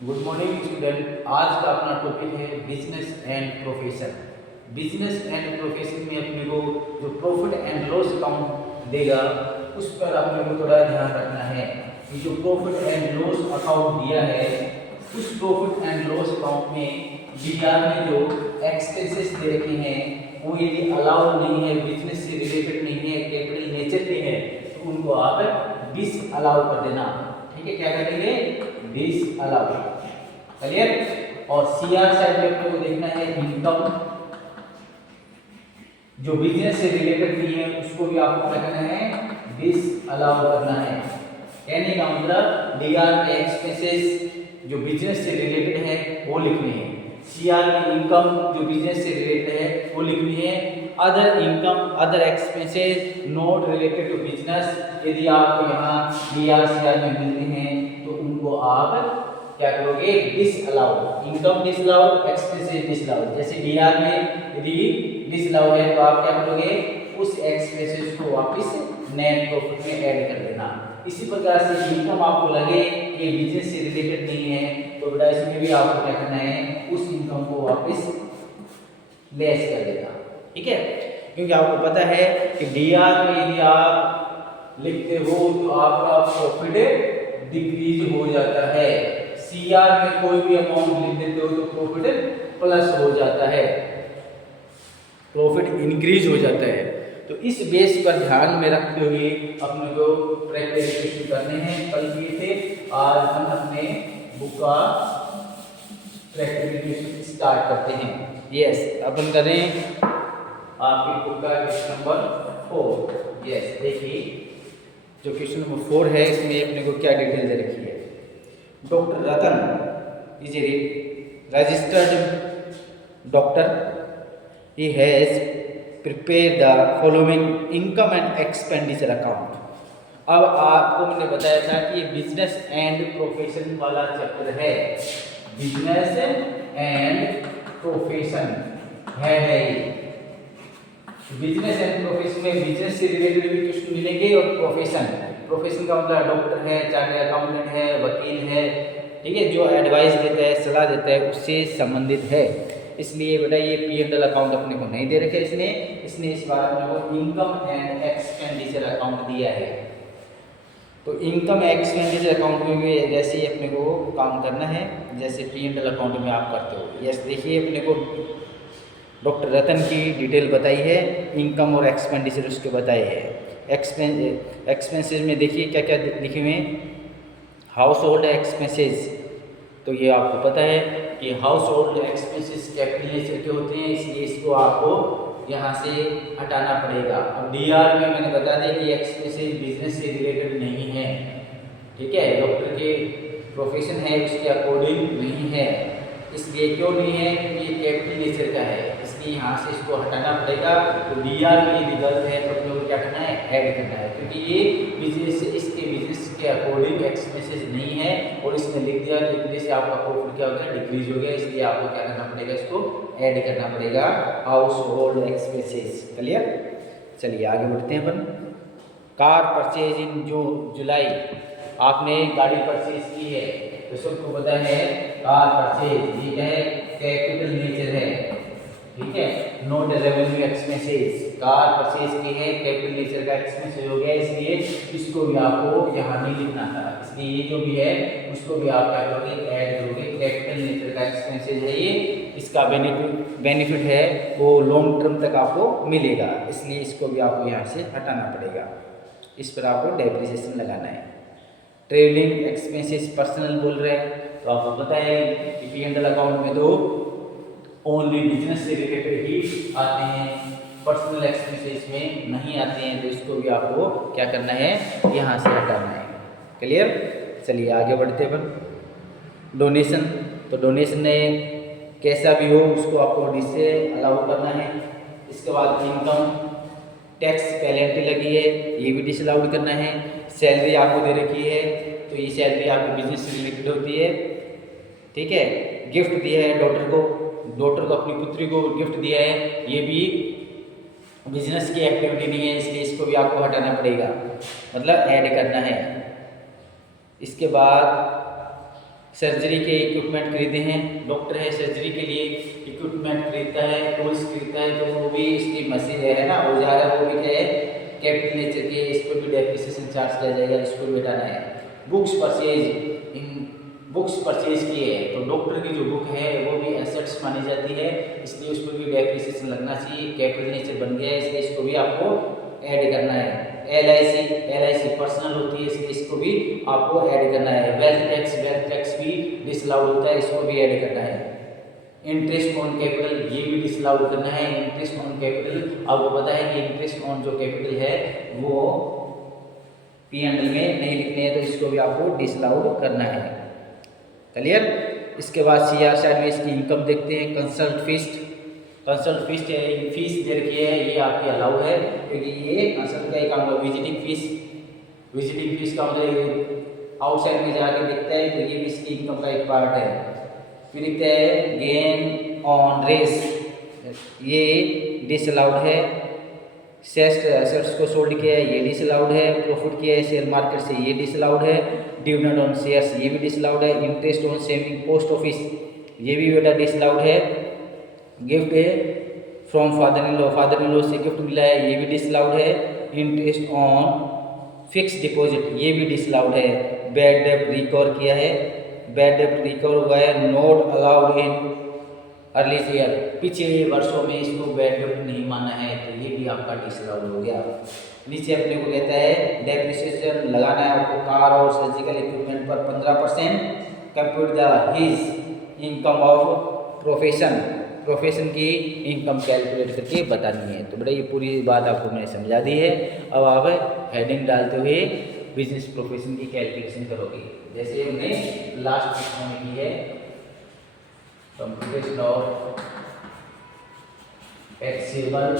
Good morning student. आज का अपना टॉपिक है business and profession. Business and profession में अपने को जो प्रॉफिट एंड लॉस अकाउंट देगा उस पर अपने को थोड़ा ध्यान रखना है कि जो प्रॉफिट एंड लॉस अकाउंट दिया है उस प्रॉफिट एंड लॉस अकाउंट में बीआर में जो एक्सपेंसेस दे रखे हैं वो यदि अलाउड नहीं है, बिजनेस से रिलेटेड नहीं है, कैपिटल नेचर के है, तो उनको आप डिस अलाउ कर देना। ठीक है, क्या करेंगे? Disallow. क्लियर? और सीआर साइड में अपने को देखना है इनकम, जो बिजनेस से रिलेटेड नहीं है उसको भी आपको क्या करना है? डिस अलाउ करना है। कहने का मतलब डीआर के एक्सपेंसेस जो बिजनेस से रिलेटेड है वो लिखने हैं, सीआर में इनकम जो बिजनेस से रिलेटेड है वो लिखनी है, other income other expenses not related to business यदि आपको यहाँ डीआर सीआर में मिलते हैं तो उनको आप क्या करोगे? Disallowed. Income disallowed, expenses disallowed. जैसे डीआर में यदि डिसअलाउड है तो आप क्या करोगे? उस एक्सपेंसेस को वापस नेट प्रॉफिट में ऐड कर देना। इसी प्रकार से इनकम आपको लगे ये बिजनेस से रिलेटेड नहीं है तो बेटा इसमें भी आपको क्या करना है? उस इनकम को वापस लेस कर देना। ठीक है, क्योंकि आपको पता है कि डीआर में यदि आप लिखते हो तो आपका प्रॉफिट डिक्रीज हो जाता है, सीआर में कोई भी अमाउंट लिख देते हो तो प्रॉफिट प्लस हो जाता है, प्रॉफिट इंक्रीज हो जाता है। तो इस बेस पर ध्यान में रखते हुए अपने को प्रैक्टिस करने हैं। कल किए थे, आज हम अपने बुक का प्रैक्टिस स्टार्ट करते हैं। यस, अपन करें आपकी बुक का क्वेश्चन नंबर 4। यस, देखिए जो क्वेश्चन नंबर 4 है इसमें अपने को क्या डिटेल दे रखी है। Doctor Ratan is a registered doctor, he has prepared the following income and expenditure account। अब आपको मैंने बताया था कि ये बिजनेस एंड प्रोफेशन वाला चैप्टर है, बिजनेस एंड प्रोफेशन है बिजनेस एंड प्रोफेशन में बिजनेस से रिलेटेड भी क्वेश्चन मिलेंगे और प्रोफेशन का मतलब डॉक्टर है, चार्टर्ड अकाउंटेंट है, वकील है, ठीक है, जो एडवाइस देता है, सलाह देता है, उससे संबंधित है। इसलिए बेटा ये पी एंड एल अकाउंट अपने को नहीं दे रखे इसने इस बार अपने को इनकम एंड एक्सपेंडिचर अकाउंट दिया है। तो इनकम एक्सपेंडिचर अकाउंट में भी जैसे ही अपने को काम करना है जैसे पी एंड एल अकाउंट में आप करते हो। यस, देखिए अपने को डॉक्टर रतन की डिटेल बताई है, इनकम और एक्सपेंडिचर उसके बताए हैं। एक्सपेंसेस में देखिए क्या क्या लिखे हुए हैं, हाउस होल्ड एक्सपेंसेस। तो ये आपको पता है कि house hold expenses capital nature के होते हैं, इसलिए इसको आपको यहाँ से हटाना पड़ेगा। अब डीआर में मैंने बता दिया कि एक्सपेंसेस बिजनेस से रिलेटेड नहीं है। ठीक है, डॉक्टर के प्रोफेशन है उसके अकॉर्डिंग नहीं है, इसलिए क्यों नहीं है? क्योंकि ये कैपिटल नेचर का है, इसलिए यहाँ से इसको हटाना पड़ेगा। तो डीआर में यदि गलत है तो अपने को क्या करना है? ऐड करना है, क्योंकि ये बिजनेस इसके बिजनेस के अकॉर्डिंग एक्सपेंसेस नहीं है और इसमें लिख दिया लिखने से आपका प्रॉफिट क्या हो गया? डिक्रीज हो गया, इसलिए आपको क्या करना पड़ेगा? इसको ऐड करना पड़ेगा, हाउस होल्ड एक्सपेंसेस। क्लियर? चलिए आगे बढ़ते हैं अपन। कार परचेज इन जो जुलाई, आपने गाड़ी परचेज की है तो सबको पता है कार परचेज ये क्या है? कैपिटल नेचर है। ठीक है, note revenue expenses, car purchase की है, कैपिटल नेचर का एक्सपेंसेस हो गया, इसलिए इसको भी आपको यहाँ नहीं लिखना था, इसलिए ये जो भी है उसको भी आप क्या करोगे? ऐड करोगे। कैपिटल नेचर का एक्सपेंसेस है ये, इसका बेनिफिट है वो लॉन्ग टर्म तक आपको मिलेगा, इसलिए इसको भी आपको यहाँ से हटाना पड़ेगा, इस पर आपको डेप्रिसिएशन लगाना है। ट्रेवलिंग एक्सपेंसेस पर्सनल बोल रहे हैं तो आपको पता है कि पी एंड एल अकाउंट में तो ओनली बिजनेस से रिलेटेड ही आते हैं, पर्सनल एक्सपेंसेस में नहीं आते हैं, तो इसको भी आपको क्या करना है? यहाँ से हटाना है। क्लियर? चलिए आगे बढ़ते अपन। डोनेशन, तो डोनेशन में कैसा भी हो उसको आपको डिसे अलाउ करना है। इसके बाद इनकम टैक्स पेनल्टी लगी है, ये भी डिसअलाउड करना है। सैलरी आपको दे रखी है तो ये सैलरी आपको बिजनेस से रिलेटेड होती है। ठीक है, गिफ्ट दिया है डॉटर को अपनी पुत्री को गिफ्ट दिया है, ये भी बिजनेस की एक्टिविटी नहीं है, इसलिए इसको भी आपको हटाना पड़ेगा, मतलब ऐड करना है। इसके बाद सर्जरी के इक्विपमेंट खरीदे हैं, डॉक्टर है सर्जरी के लिए इक्विपमेंट खरीदता है, टूल्स खरीदता है, तो वो भी इसकी मशीन है ना औजार है, वो भी क्या है कैपिटल नेचर के, इसको भी डेप्रिसिएशन चार्ज किया जाएगा, इसको भी हटाना है। बुक्स परचेज, इन बुक्स परचेज किए हैं तो डॉक्टर की जो बुक है वो भी एसेट्स मानी जाती है, इसलिए उसको भी डेप्रिसिएशन लगना चाहिए, कैपिटल नेचर बन गया है, इसलिए इसको भी आपको ऐड करना है। एल आई सी पर्सनल होती है, इसलिए इसको भी आपको ऐड करना है। वेल्थ टैक्स भी डिसअलाउड होता है, इसको भी ऐड करना है। इंटरेस्ट ऑन कैपिटल ये भी डिसअलाउड करना है। इंटरेस्ट ऑन कैपिटल आपको पता है कि इंटरेस्ट ऑन जो कैपिटल है वो P&L में नहीं लिखने हैं, तो इसको भी आपको डिसअलाउड करना है। क्लियर। इसके बाद CR साइड में इसकी इनकम देखते हैं। कंसल्ट फीस दे रखी है, ये आपकी अलाउ है क्योंकि ये कंसल्ट का एक काम है। विजिटिंग फीस का मतलब आउटसाइड में जाके दिखता है, तो ये भी इसकी इनकम का एक पार्ट है। फिर लिखते हैं गेन ऑन रेस, ये डिसअलाउड है। सेट्स को सोल्ड किया है, ये डिसअलाउड है। प्रॉफिट किया है शेयर मार्केट से, ये डिसअलाउड है। डिविडेंड ऑन शेयर्स, ये भी डिसअलाउड है। Interest on saving post office, ये भी बेटा डिसअलाउड है। गिफ्ट है फ्रॉम फादर इन लॉ से गिफ्ट मिला है, ये भी डिसअलाउड है। इंटरेस्ट ऑन फिक्स डिपॉजिट, ये भी डिसअलाउड है। बैड डेब्ट रिकवर किया है, बैड डेब्ट रिकवर हुआ है। Not allowed in early year, पिछले वर्षों में इसको बैड डेब्ट नहीं माना है, तो ये भी आपका डिसअलाउड हो गया। नीचे अपने को कहता है डेप्रिसिएशन लगाना है आपको कार और सर्जिकल इक्विपमेंट पर 15%। Compute the his income of profession की इनकम कैलकुलेट करके बतानी है। तो बेटा ये पूरी बात आपको मैंने समझा दी है। अब आप हेडिंग डालते हुए बिजनेस प्रोफेशन की कैलकुलेशन करोगे, जैसे हमने लास्ट क्वेश्चन में की है। Computation of taxable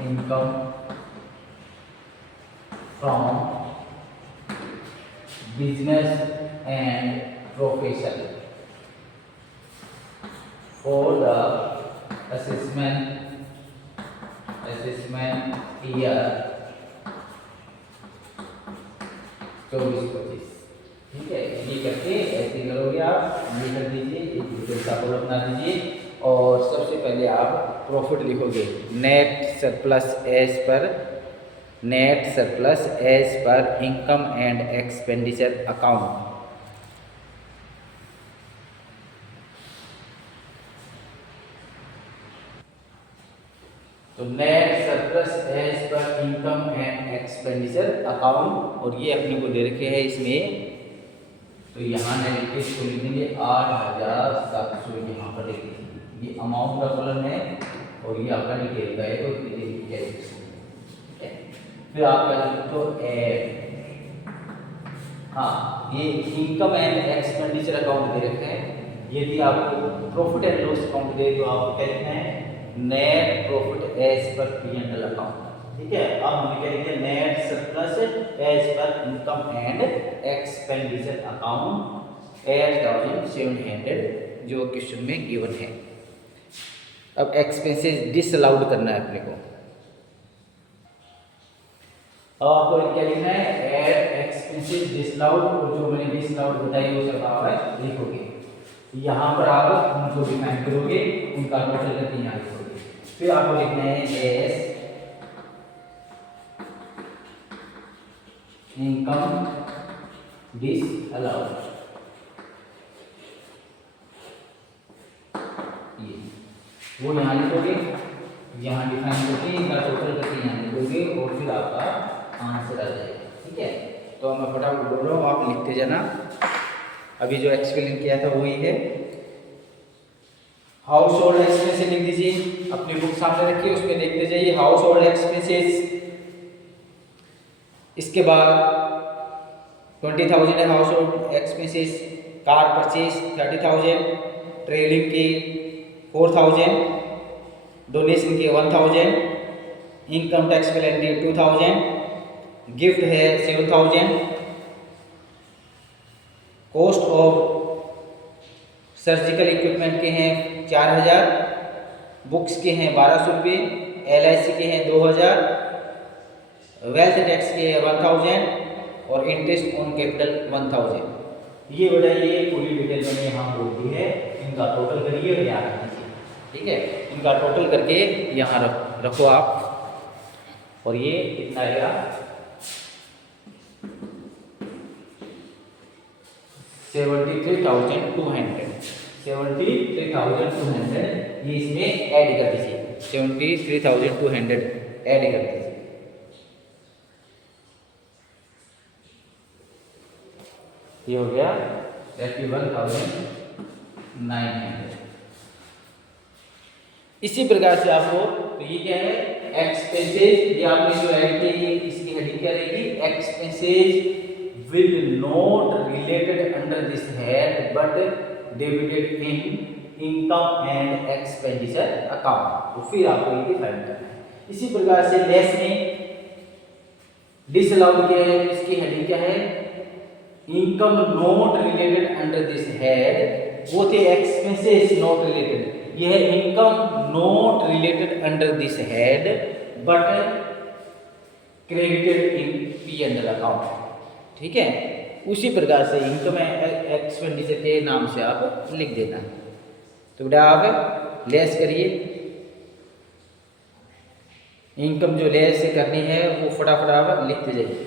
income from business and profession for the assessment year 24-25। ठीक है, ये करके ऐसे करोगे आप, ये कर दीजिए, एक डिटेल का कॉलम बना दीजिए और सबसे पहले आप प्रॉफिट लिखोगे। Net surplus as per income and expenditure account. तो net surplus as per income and expenditure account, और ये अपने को दे रखे हैं इसमें, तो यहाँ नेट इसको लिख देंगे 8700, यहाँ पर लिख दीजिए। ये अमाउंट का कॉलम है और ये आपका डिटेल का है, तो ठीक है। फिर आपका तो ऐड, हाँ ये इनकम एंड एक्सपेंडिचर अकाउंट दे रखे हैं। यदि आपको प्रॉफिट एंड लॉस अकाउंट दे तो आपको क्या लिखना है, net profit as per P&L account. ठीक है, अब हम क्या लिखेंगे, net surplus as per income and expenditure account 8700, जो क्वेश्चन में गिवन है। अब एक्सपेंसेस डिसअलाउड करना है अपने को। अब आपको क्या लिखना है, एड एक्सपेंसेस डिसअलाउड, और जो मैंने डिसअलाउड बताई वो सब आप लिखोगे। यहाँ पर आप उनको डिफाइन करोगे, उनका टोटल करके यहाँ लिखोगे। फिर आपको लिखना है एस इनकम डिसअलाउड, ये वो यहाँ लिखोगे, यहाँ डिफाइन करके इनका टोटल करके यहाँ लिखोगे और फिर आपका आंसर आ जाएगा। ठीक है, तो मैं फटाफट बोल रहा हूँ, आप लिखते जाना। अभी जो एक्सप्लेन किया था वही है। हाउस होल्ड एक्सपेंसेस लिख दीजिए, अपनी बुक सामने रखिए, उसमें देखते जाइए हाउस होल्ड एक्सपेंसेस। इसके बाद 20,000 है house hold expenses. Car purchase 30,000, travelling की 4,000, डोनेशन के 1,000, इनकम टैक्स पेनल्टी 2,000, गिफ्ट है 7,000, कॉस्ट ऑफ सर्जिकल इक्विपमेंट के हैं 4,000, बुक्स के हैं 1,200 रुपये, LIC के हैं 2,000, वेल्थ टैक्स के 1,000 और इंटरेस्ट ऑन कैपिटल 1,000। ये बेटा ये पूरी डिटेल मैंने यहाँ बोल दी है, इनका टोटल करिए और यहाँ रख दीजिए। ठीक है, इनका टोटल करके यहाँ रखो आप, और ये कितना आएगा 73,200, 73,200 ये इसमें ऐड कर दीजिए, 73,200 ऐड कर दीजिए। ये हो गया 31,900। इसी प्रकार से आपको, तो ये क्या है एक्सपेंसेस, ये आपने जो ऐड किया ये इसकी हेडिंग क्या रहेगी, expenses will not related under this head but debited in income and expenditure account. तो फिर आपको ये डिफाइन करना है। इसी प्रकार से लेस में डिसअलाउड किया है, तो इसकी हेडिंग क्या है, income not related under this head, वो थे एक्सपेंसेस नॉट रिलेटेड, ये है income not related under this head but credited in P and L account. ठीक है, उसी प्रकार से इनकम एक्सपेंडिचर के नाम से आप लिख देना। तो बेटा आप लेस करिए, इनकम जो लेस से करनी है वो फटाफट आप लिखते जाइए।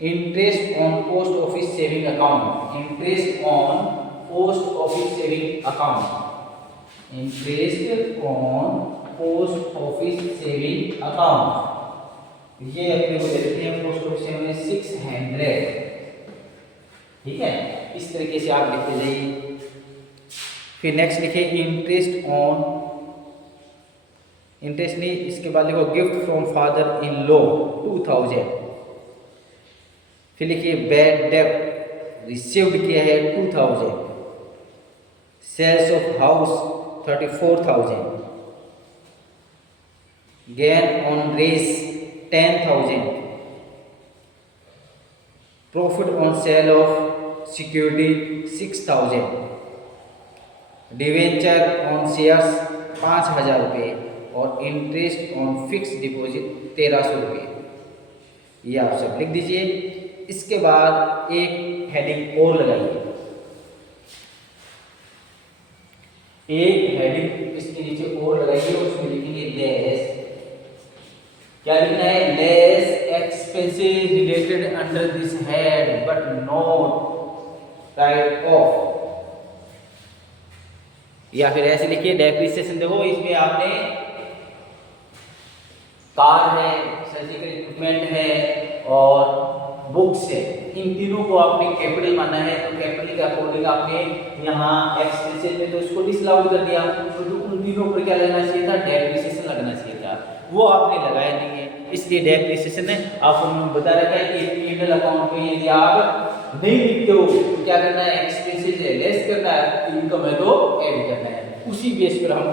Interest on post office saving account, interest on post office saving account, interest on post office saving account, ये अपने को देते हैं पोस्ट ऑफिस में 600। ठीक है, इस तरीके से आप लिखते जाइए। फिर नेक्स्ट लिखिए इंटरेस्ट ऑन, इंटरेस्ट नहीं, इसके बाद लिखो gift from father in law 2000। फिर लिखिए बैड डेट रिसीव्ड किया है 2000, sales of house 34,000, gain on race 10,000, profit on sale of security 6,000, debenture on shares 5,000 रुपये और इंटरेस्ट ऑन फिक्स डिपॉजिट 1,300 रुपये। ये आप सब लिख दीजिए। इसके बाद एक हेडिंग और लगाइए, एक हेडिंग इसके नीचे और लगाइए, उसमें लिखेंगे लेस, क्या लिखना है, less expenses related under this head but not type of, या फिर ऐसे लिखिए डेप्रिसिएशन। देखो इसमें आपने कार है, सर्जिकल इक्विपमेंट है और बुक्स है, इन तीनों को आपने कैपिटल माना है, तो कैपिटल के अकॉर्डिंग आपने यहाँ एक्सपेंसेस में तो इसको डिसअलाउड कर दिया, तो उन तीनों पर क्या लगना चाहिए था, डेप्रिसिएशन लगना चाहिए था, वो आपने लगाया नहीं है, इसलिए डेप्रिसिएशन है आपको बता रखा है कि पी&एल अकाउंट में यदि आप नहीं लिखते हो तो क्या करना है, एक्सपेंसेस है लेस करना है, इनकम है तो ऐड करना है। उसी बेस पर हम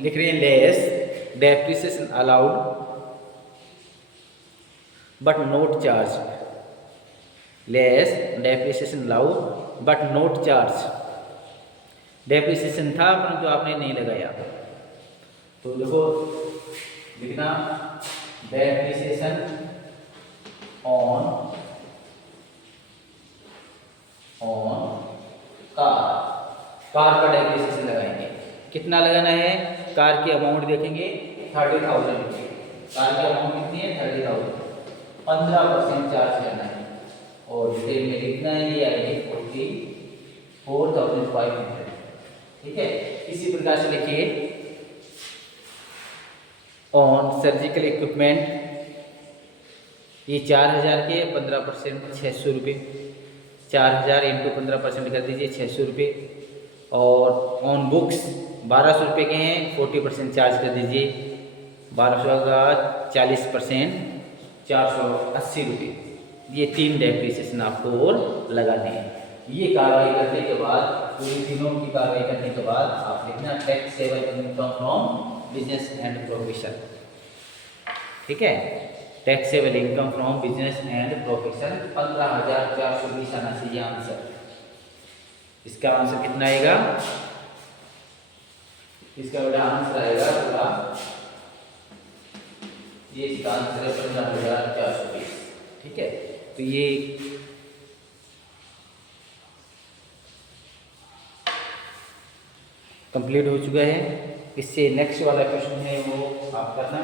लिख रहे हैं less depreciation allowed but not charge, less depreciation allowed but not charge, depreciation था परंतु आपने नहीं लगाया। तो देखो लिखना डेप्रिसिएशन ऑन कार का डेप्रिसिएशन लगाएंगे। कितना लगाना है, कार की अमाउंट देखेंगे 30,000 रुपये, कार की अमाउंट कितनी है 30,000, 15% चार्ज करना है और डिटेल में लिखना है, ये आएगी 44,500। ठीक है, इसी प्रकार से लिखिए ऑन सर्जिकल इक्विपमेंट, ये 4,000 के 15% 600 रुपये, 4,000 इंटू 15% कर दीजिए 600 रुपये, और ऑन बुक्स 1,200 रुपये के हैं, 40% चार्ज कर दीजिए, 1,200 का 40% 480 रुपये। ये 3 डेप्रिसिएशन आपको और लगाने हैं। ये कार्रवाई करने के बाद, पूरी तीनों की कार्रवाई करने के बाद आप लिखना taxable income from business and profession. ठीक है, taxable income from business and profession 15,420 आना चाहिए आंसर। इसका आंसर कितना आएगा, इसका बेटा आंसर आएगा पूरा, ये इसका आंसर है 15,420। ठीक है, तो ये कंप्लीट हो चुका है। इससे नेक्स्ट वाला क्वेश्चन है वो आप करना।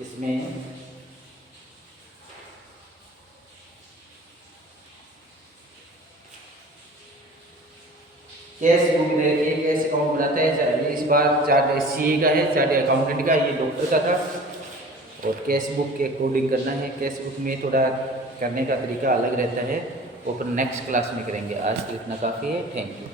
इसमें कैश बुक देखिए, कैश अकाउंट बनाता है। इस बार चार्ट सीए का है, चार्ट अकाउंटेंट का, ये डॉक्टर का था। और कैश बुक के अकॉर्डिंग करना है। कैश बुक में थोड़ा करने का तरीका अलग रहता है, वो अपन नेक्स्ट क्लास में करेंगे। आज के इतना काफ़ी है। Thank you.